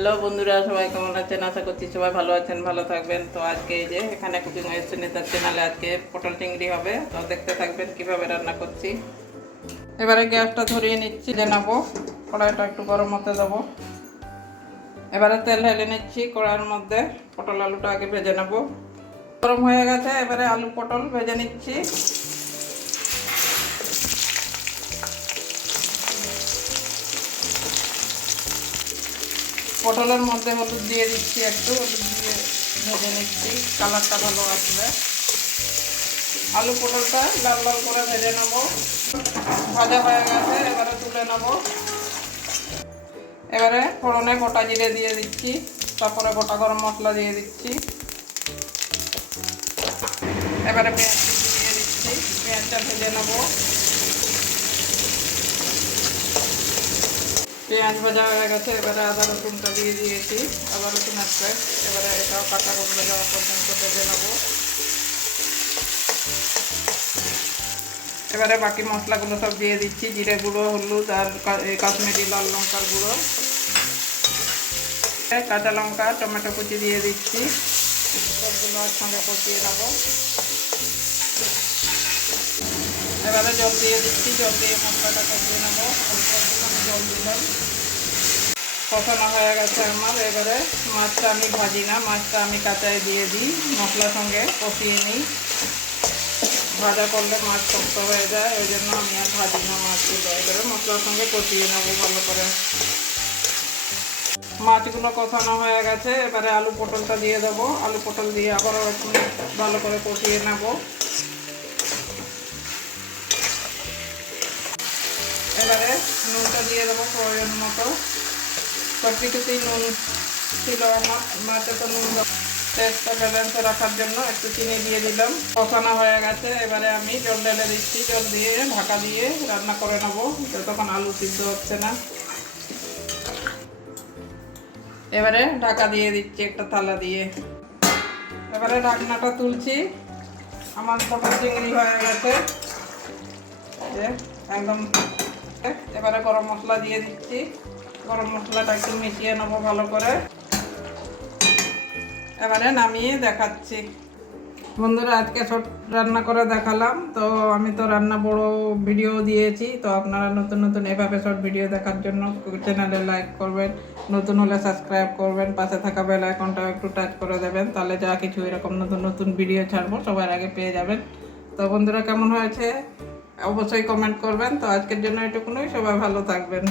Hello বন্ধুরা, সবাই কেমন আছেন? আশা করছি সবাই ভালো আছেন, ভালো থাকবেন। তো আজকে এই যে এখানে কুকিং ওয়েস্ট সুনিতার চ্যানেলে আজকে পটল চিংড়ি হবে, তো দেখতে থাকবেন কিভাবে রান্না করছি। এবারে গ্যাসটা ধরিয়ে নিচ্ছি, জানাবো কড়াইটা একটু গরম হতে দেবো। এবারে তেল ঢেলে নিচ্ছি কড়াইয়ের মধ্যে, পটল আলুটা আগে ভেজে নেব। গরম হয়ে গেছে, এবারে আলু পটল ভেজে নিচ্ছি। পটলের মধ্যে হলুদ দিয়ে দিচ্ছি, একটু হলুদ দিয়ে ভেজে নিচ্ছি, কালারটা ভালো আসবে। আলু পটলটা লাল লাল করে ভেজে নেব। ভাজা হয়ে গেছে, এবারে তুলে নেব। এবারে ফোড়নে গোটা জিরে দিয়ে দিচ্ছি, তারপরে গোটা গরম মশলা দিয়ে দিচ্ছি। এবারে পেঁয়াজ দিয়ে দিচ্ছি, পেঁয়াজটা ভেজে নেব। পেঁয়াজ ভাজা হয়ে গেছে, এবারে আদা রসুনটা দিয়ে দিয়েছি, আদা রসুন আসবে। এবারে এটাও কাঁচা গন্ধ যাওয়া পর্যন্ত ভেজে নেব। এবারে বাকি মশলাগুলো সব দিয়ে দিচ্ছি, জিরে গুঁড়ো, হলুদ আর কাশ্মীরি লাল লঙ্কার গুঁড়ো, কাঁচা লঙ্কা, টমেটো কুচি দিয়ে দিচ্ছি। সবগুলো একসঙ্গে কষিয়ে নেব। এবারে জল দিয়ে দিচ্ছি, জল দিয়ে মশলাটা কষিয়ে নেব। অল্প একটুখানি জল দিলাম। কষানো হয়ে গেছে আমার। এবারে মাছটা আমি ভাজি না, মাছটা আমি কাঁচায় দিয়ে দিই, মশলার সঙ্গে কষিয়ে নিই। ভাজা করলে মাছ শক্ত হয়ে যায়, ওই জন্য আমি আর ভাজি না মাছগুলো। এবারে মশলার সঙ্গে কষিয়ে নেবো ভালো করে। মাছগুলো কষানো হয়ে গেছে, এবারে আলু পটলটা দিয়ে দেবো। আলু পটল দিয়ে আবারও ভালো করে কষিয়ে নেব। এবারে নুনটা দিয়ে দেবো প্রয়োজন মতো। সব কিছুতেই নুন ছিল আমার, মাছে তো নুন। টেস্টটা ব্যালেন্সে রাখার জন্য একটু চিনি দিয়ে দিলাম। কষানো হয়ে গেছে, এবারে আমি জল ঢেলে দিচ্ছি। জল দিয়ে ঢাকা দিয়ে রান্না করে নেবো, তখন আলু সিদ্ধ হচ্ছে না। এবারে ঢাকা দিয়ে দিচ্ছি একটা থালা দিয়ে। এবারে ঢাকনাটা তুলছি। আমার পটল চিংড়ি হয়ে গেছে একদম। এবারে গরম মশলা দিয়ে দিচ্ছি। গরম মশলাটা একটু মিশিয়ে নেবো ভালো করে। এবারে নামিয়ে দেখাচ্ছি। বন্ধুরা, আজকে শর্ট রান্না করে দেখালাম। তো আমি তো রান্না বড় ভিডিও দিয়েছি, তো আপনারা নতুন নতুন এভাবে শর্ট ভিডিও দেখার জন্য চ্যানেলে লাইক করবেন, নতুন হলে সাবস্ক্রাইব করবেন, পাশে থাকা বেল আইকনটাও একটু টাচ করে দেবেন, তাহলে যা কিছু এরকম নতুন নতুন ভিডিও ছাড়বো সবার আগে পেয়ে যাবেন। তো বন্ধুরা, কেমন হয়েছে অবশ্যই কমেন্ট করবেন। তো আজকের জন্য এটুকুনই, সবাই ভালো থাকবেন।